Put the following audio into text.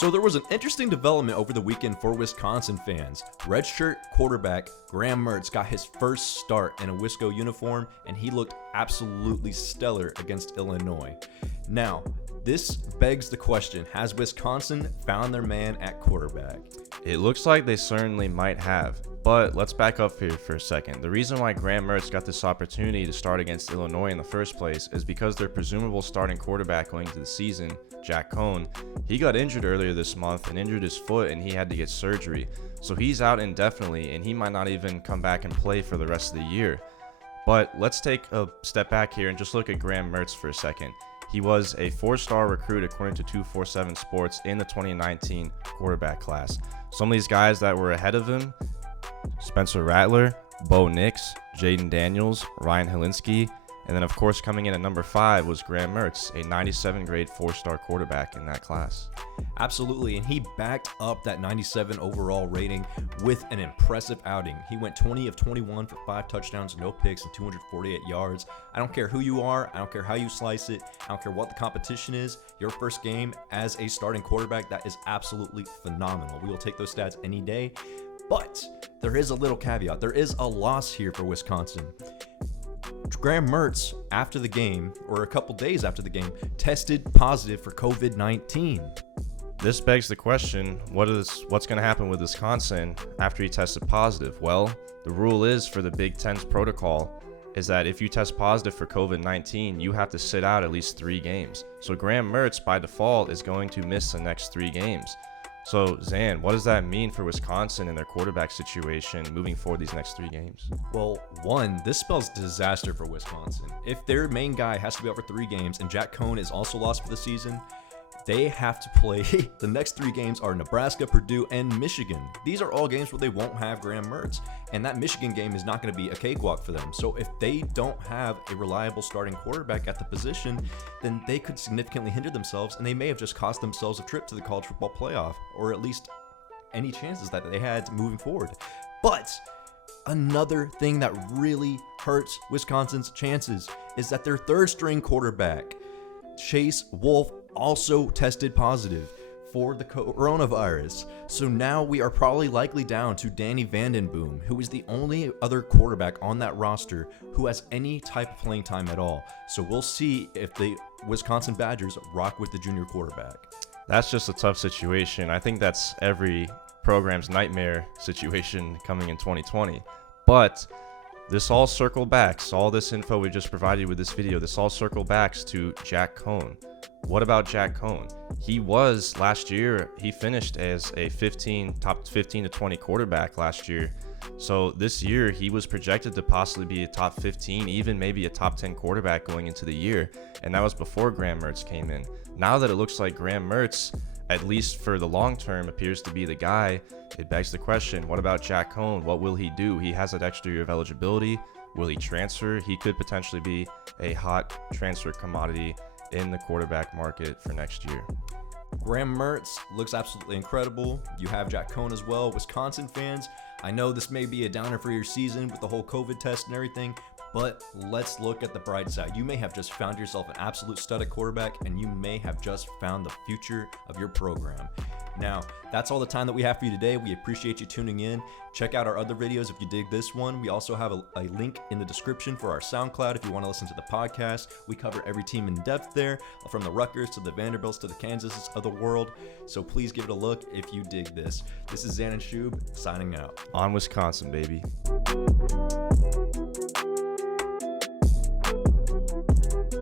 So there was an interesting development over the weekend for Wisconsin fans. Redshirt quarterback Graham Mertz got his first start in a Wisco uniform, and he looked absolutely stellar against Illinois. Now, this begs the question, has Wisconsin found their man at quarterback? It looks like they certainly might have, but let's back up here for a second. The reason why Graham Mertz got this opportunity to start against Illinois in the first place is because their presumable starting quarterback going into the season, Jack Coe, he got injured earlier this month and injured his foot, and he had to get surgery. So he's out indefinitely, and he might not even come back and play for the rest of the year. But let's take a step back here and just look at Graham Mertz for a second. He was a 4-star recruit according to 247 Sports in the 2019 quarterback class. Some of these guys that were ahead of him: Spencer Rattler, Bo Nix, Jaden Daniels, Ryan Helinski, and then of course coming in at number 5 was Graham Mertz, a 97 grade 4-star quarterback in that class. Absolutely, and he backed up that 97 overall rating with an impressive outing. He went 20 of 21 for 5 touchdowns, no picks, and 248 yards. I don't care who you are, I don't care how you slice it, I don't care what the competition is. Your first game as a starting quarterback, that is absolutely phenomenal. We will take those stats any day, but there is a little caveat. There is a loss here for Wisconsin. Graham Mertz, after the game, or a couple days after the game, tested positive for COVID-19. This begs the question, what's going to happen with Wisconsin after he tested positive? Well, the rule is for the Big Ten's protocol is that if you test positive for COVID-19, you have to sit out at least 3 games. So Graham Mertz, by default, is going to miss the next 3 games. So, Xan, what does that mean for Wisconsin and their quarterback situation moving forward these next 3 games? Well, one, this spells disaster for Wisconsin. If their main guy has to be out for 3 games and Jack Coe is also lost for the season, they have to play the next 3 games are Nebraska, Purdue, and Michigan. These are all games where they won't have Graham Mertz, and that Michigan game is not going to be a cakewalk for them. So if they don't have a reliable starting quarterback at the position, then they could significantly hinder themselves, and they may have just cost themselves a trip to the college football playoff, or at least any chances that they had moving forward. But another thing that really hurts Wisconsin's chances is that their third-string quarterback, Chase Wolf, also tested positive for the coronavirus. So now we are probably likely down to Danny Vandenboom, who is the only other quarterback on that roster who has any type of playing time at all. So we'll see if the Wisconsin Badgers rock with the junior quarterback. That's just a tough situation. I think that's every program's nightmare situation coming in 2020. But this all circle backs, all this info we just provided with this video, this all circle backs to Jack Coe. What about Jack Coe? He was last year, he finished as a top 15 to 20 quarterback last year. So this year he was projected to possibly be a top 15, even maybe a top 10 quarterback going into the year. And that was before Graham Mertz came in. Now that it looks like Graham Mertz, at least for the long term, appears to be the guy, it begs the question, what about Jack Coe? What will he do? He has that extra year of eligibility. Will he transfer? He could potentially be a hot transfer commodity in the quarterback market for next year. Graham Mertz looks absolutely incredible. You have Jack Coe as well. Wisconsin fans, I know this may be a downer for your season with the whole COVID test and everything, but let's look at the bright side. You may have just found yourself an absolute stud at quarterback, and you may have just found the future of your program. Now, that's all the time that we have for you today. We appreciate you tuning in. Check out our other videos if you dig this one. We also have a link in the description for our SoundCloud if you want to listen to the podcast. We cover every team in depth there, from the Rutgers to the Vanderbilts to the Kansases of the world. So please give it a look if you dig this. This is Xan Shoob signing out. On Wisconsin, baby.